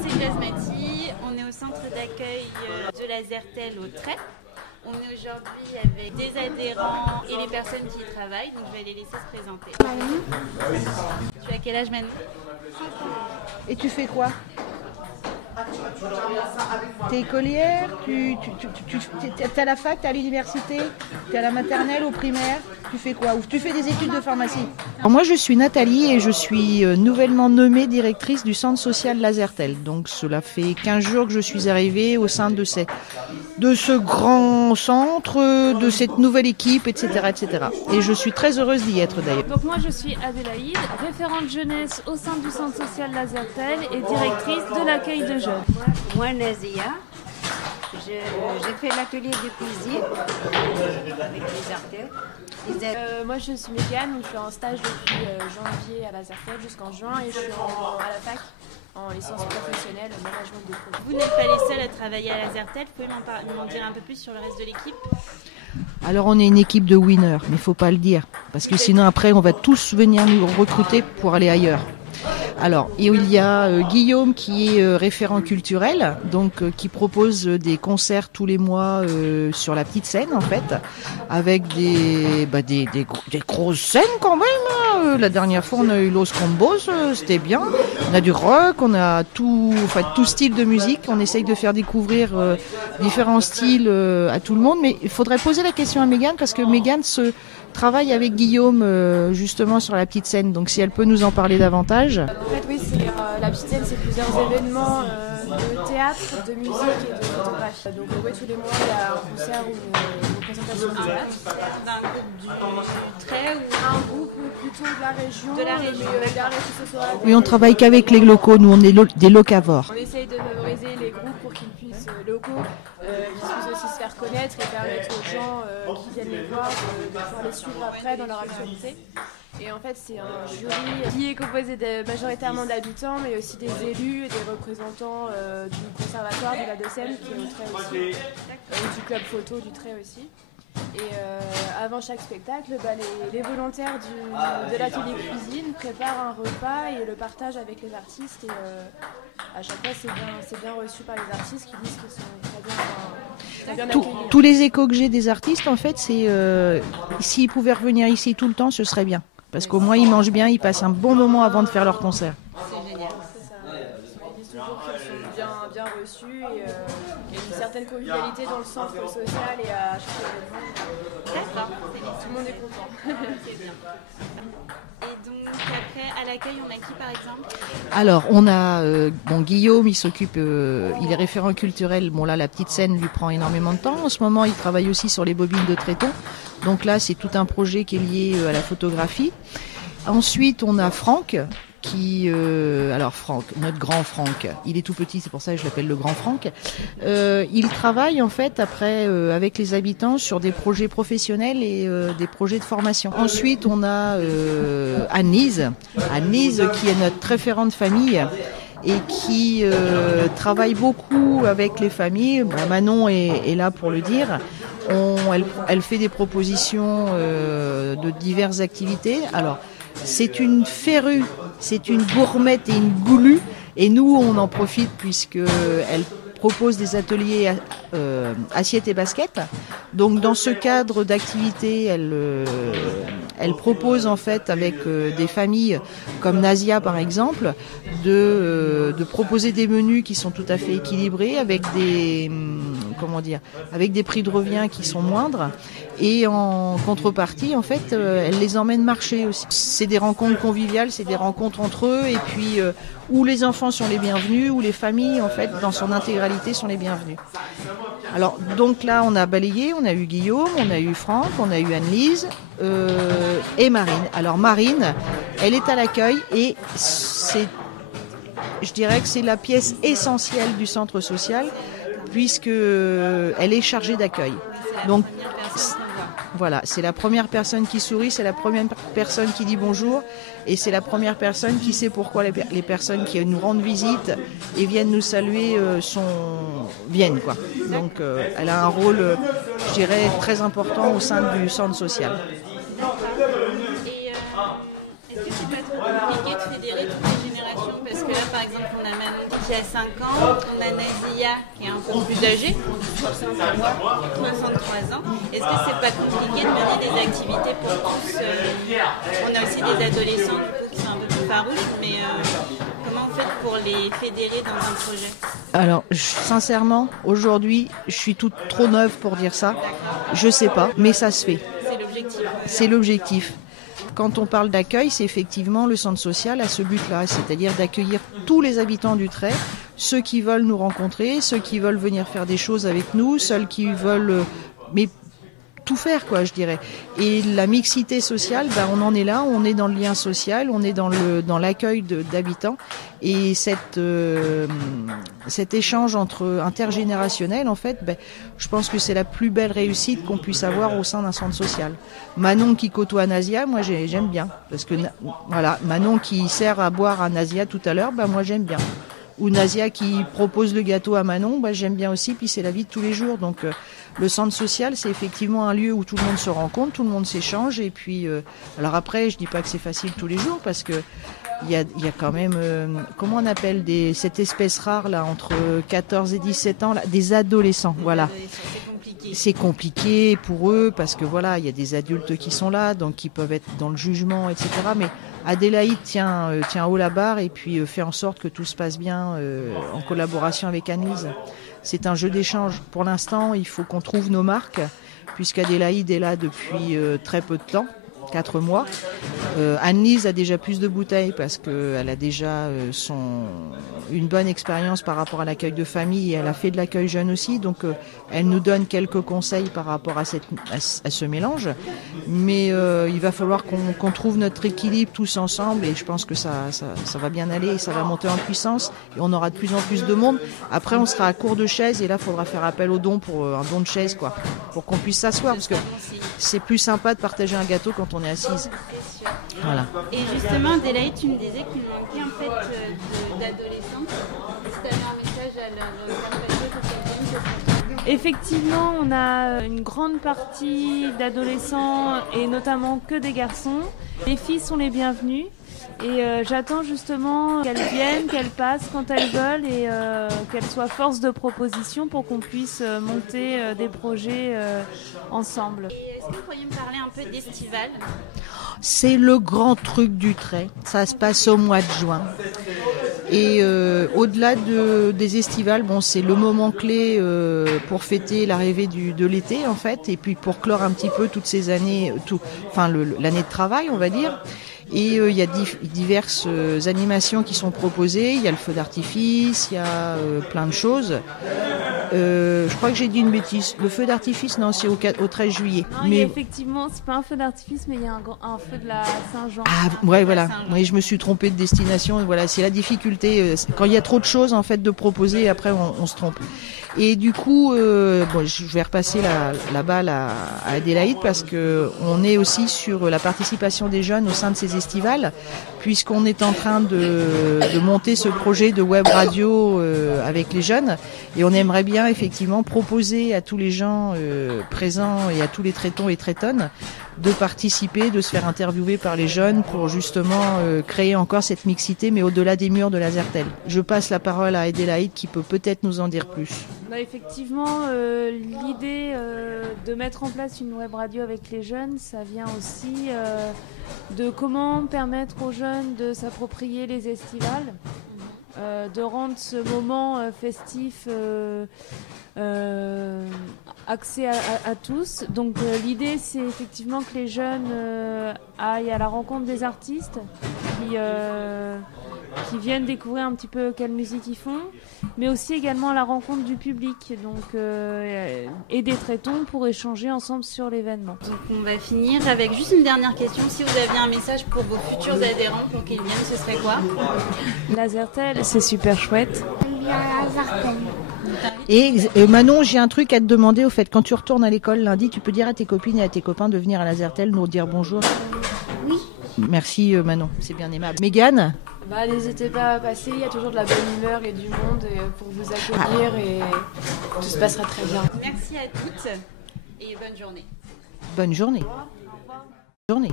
c'est Jasmati. On est au centre d'accueil de la Zertel au Trait. On est aujourd'hui avec des adhérents et les personnes qui y travaillent, donc je vais les laisser se présenter. Tu as quel âge Manu? 5 ans. Et tu fais quoi? T'es écolière? T'es à la fac, t'es à l'université, t'es à la maternelle, au primaire? Tu fais quoi? Ou tu fais des études de pharmacie? Alors moi je suis Nathalie et je suis nouvellement nommée directrice du centre social Lazertel. Donc cela fait 15 jours que je suis arrivée au sein de ce grand centre, de cette nouvelle équipe, etc., etc. Et je suis très heureuse d'y être d'ailleurs. Donc moi je suis Adélaïde, référente jeunesse au sein du centre social Lazertel et directrice de l'accueil de jeunes. Moi Nazia, j'ai fait l'atelier de cuisine avec les artères. Moi je suis Mégane, je suis en stage depuis janvier à Lazertel jusqu'en juin et je suis à la fac en licence professionnelle management de projet. Vous n'êtes pas les seuls à travailler à Lazertel, vous pouvez m'en dire un peu plus sur le reste de l'équipe? Alors on est une équipe de winners, mais il ne faut pas le dire, parce que sinon après on va tous venir nous recruter pour aller ailleurs. Alors, il y a Guillaume qui est référent culturel, donc qui propose des concerts tous les mois sur la petite scène en fait, avec des grosses scènes quand même. Hein. La dernière fois on a eu Los Combos, c'était bien. On a du rock, on a tout style de musique. On essaye de faire découvrir différents styles à tout le monde, mais il faudrait poser la question à Mégane parce que Mégane travaille avec Guillaume justement sur la petite scène, donc si elle peut nous en parler davantage. En fait oui, la petite scène c'est plusieurs événements de théâtre, de musique et de photographie. Donc oui, tous les mois il y a un concert ou une présentation de théâtre. D'un groupe du Trait ou un groupe plutôt de la région. De la région. Oui, on travaille qu'avec les locaux, nous on est des locavores. On essaye de favoriser les groupes pour qu'ils puissent locaux, qu'ils puissent aussi se faire connaître et permettre aux gens qui viennent les voir de pouvoir les suivre après dans leur actualité. Et en fait, c'est un jury qui est composé majoritairement d'habitants, mais aussi des élus et des représentants du conservatoire de la Deux-Sèvres, qui est au Trait aussi, du club photo du Trait aussi. Et avant chaque spectacle, les volontaires de l'atelier cuisine préparent un repas et le partagent avec les artistes. Et à chaque fois, c'est bien reçu par les artistes qui disent qu'ils sont très bien accueillis. Tous les échos que j'ai des artistes, en fait, c'est s'ils pouvaient revenir ici tout le temps, ce serait bien. Parce qu'au moins, ils mangent bien, ils passent un bon moment avant de faire leur concert. C'est génial. C'est ça. Ils disent toujours qu'ils sont bien reçus et qu'il y a une certaine convivialité dans le centre social et à chaque événement. D'accord. Tout le monde est content. C'est bien. Et donc après, à l'accueil, on a qui par exemple? Alors, on a Guillaume, il s'occupe, il est référent culturel. Bon là, la petite scène lui prend énormément de temps. En ce moment, il travaille aussi sur les bobines de Tréton. Donc là, c'est tout un projet qui est lié à la photographie. Ensuite, on a Franck, alors Franck, notre grand Franck, il est tout petit, c'est pour ça que je l'appelle le grand Franck. Il travaille en fait après avec les habitants sur des projets professionnels et des projets de formation. Ensuite, on a Anne-Lise qui est notre référente famille et qui travaille beaucoup avec les familles. Manon est là pour le dire. Elle fait des propositions de diverses activités. Alors, c'est une férue, c'est une gourmette et une goulue. Et nous, on en profite puisqu'elle propose des ateliers assiette et basket. Donc, dans ce cadre d'activité, elle propose en fait avec des familles comme Nazia par exemple, de proposer des menus qui sont tout à fait équilibrés avec avec des prix de revient qui sont moindres. Et en contrepartie, en fait, elle les emmène marcher aussi. C'est des rencontres conviviales, c'est des rencontres entre eux, et puis où les enfants sont les bienvenus, où les familles, en fait, dans son intégralité, sont les bienvenues. Alors, donc là, on a balayé, on a eu Guillaume, on a eu Franck, on a eu Anne-Lise et Marine. Alors Marine, elle est à l'accueil et je dirais que c'est la pièce essentielle du centre social, puisque elle est chargée d'accueil. Donc voilà, c'est la première personne qui sourit, c'est la première personne qui dit bonjour, et c'est la première personne qui sait pourquoi les personnes qui nous rendent visite et viennent nous saluer viennent quoi. Donc elle a un rôle, je dirais, très important au sein du centre social. Et est-ce que c'est pas trop compliqué de fédérer toutes les générations? Parce que là, par exemple, on a Manon qui qui a 5 ans, on a Nazia qui est un peu plus âgée, 63 ans. Est-ce que c'est pas compliqué de mener des activités pour tous On a aussi des adolescents du coup, qui sont un peu plus farouches, mais comment vous faites pour les fédérer dans un projet? Alors, sincèrement, aujourd'hui, je suis toute trop neuve pour dire ça. Je sais pas, mais ça se fait. C'est l'objectif. C'est l'objectif. Quand on parle d'accueil, c'est effectivement le centre social à ce but-là, c'est-à-dire d'accueillir tous les habitants du Trait, ceux qui veulent nous rencontrer, ceux qui veulent venir faire des choses avec nous, ceux qui veulent mais tout faire, quoi, je dirais. Et la mixité sociale, on en est là, on est dans le lien social, on est dans l'accueil d'habitants. Et cet échange intergénérationnel, en fait, je pense que c'est la plus belle réussite qu'on puisse avoir au sein d'un centre social. Manon qui côtoie Nazia, moi j'aime bien. Parce que voilà, Manon qui sert à boire à Nazia tout à l'heure, moi j'aime bien. Ou Nazia qui propose le gâteau à Manon, j'aime bien aussi, puis c'est la vie de tous les jours. Donc le centre social, c'est effectivement un lieu où tout le monde se rencontre, tout le monde s'échange. Et puis, alors après, je dis pas que c'est facile tous les jours, parce que il y a quand même, comment on appelle cette espèce rare là, entre 14 et 17 ans, là, des adolescents, voilà. C'est compliqué pour eux parce que voilà, il y a des adultes qui sont là, donc qui peuvent être dans le jugement, etc. Mais Adélaïde tient haut la barre et puis fait en sorte que tout se passe bien en collaboration avec Anne-Lise. C'est un jeu d'échange. Pour l'instant, il faut qu'on trouve nos marques, puisqu'Adélaïde est là depuis très peu de temps, 4 mois. Anne-Lise a déjà plus de bouteilles parce qu'elle a déjà une bonne expérience par rapport à l'accueil de famille et elle a fait de l'accueil jeune aussi, donc elle nous donne quelques conseils par rapport à ce mélange. Mais il va falloir qu'on trouve notre équilibre tous ensemble et je pense que ça va bien aller et ça va monter en puissance et on aura de plus en plus de monde. Après, on sera à court de chaises et là, il faudra faire appel aux dons pour un don de chaise, quoi, pour qu'on puisse s'asseoir parce que c'est plus sympa de partager un gâteau quand on est assise. Voilà. Et justement, Adélaïde, tu me disais qu'il manquait en fait d'adolescents. Si tu avais un message à leur passer pour qu'elles viennent. Effectivement, on a une grande partie d'adolescents et notamment que des garçons. Les filles sont les bienvenues. Et j'attends justement qu'elles viennent, qu'elles passent quand elles veulent et qu'elles soient force de proposition pour qu'on puisse monter des projets ensemble. Et est-ce que vous pourriez me parler un peu d'Estival ? C'est le grand truc du Trait. Ça se passe au mois de juin. Et au-delà des estivales, c'est le moment clé pour fêter l'arrivée de l'été en fait, et puis pour clore un petit peu toutes ces années, l'année de travail, on va dire. Et il y a diverses animations qui sont proposées. Il y a le feu d'artifice, il y a plein de choses. Je crois que j'ai dit une bêtise. Le feu d'artifice, non, c'est au 13 juillet. Non, mais effectivement, c'est pas un feu d'artifice, mais il y a un feu de la Saint-Jean. Ah, ouais, voilà. Oui, je me suis trompée de destination. Et voilà, c'est la difficulté. Quand il y a trop de choses, en fait, de proposer, après, on se trompe. Et du coup, je vais repasser la balle à Adélaïde parce que on est aussi sur la participation des jeunes au sein de ces estivales, puisqu'on est en train de monter ce projet de web radio avec les jeunes, et on aimerait bien effectivement proposer à tous les gens présents et à tous les traitons et traitonnes de participer, de se faire interviewer par les jeunes pour justement créer encore cette mixité, mais au-delà des murs de Lazertel. Je passe la parole à Adélaïde qui peut peut-être nous en dire plus. Effectivement, l'idée de mettre en place une web radio avec les jeunes, ça vient aussi de comment permettre aux jeunes de s'approprier les estivales, de rendre ce moment festif accès à tous. Donc l'idée, c'est effectivement que les jeunes aillent à la rencontre des artistes qui viennent découvrir un petit peu quelle musique ils font, mais aussi également à la rencontre du public, donc et des traitons pour échanger ensemble sur l'événement. Donc on va finir avec juste une dernière question. Si vous aviez un message pour vos futurs adhérents pour qu'ils viennent, ce serait quoi ? Lazertel, c'est super chouette. Et Manon, j'ai un truc à te demander. Au fait, quand tu retournes à l'école lundi, tu peux dire à tes copines et à tes copains de venir à Lazertel nous dire bonjour. Oui. Merci Manon, c'est bien aimable. Mégane ? N'hésitez pas à passer, il y a toujours de la bonne humeur et du monde pour vous accueillir et tout se passera très bien. Merci à toutes et bonne journée. Bonne journée. Bonne journée.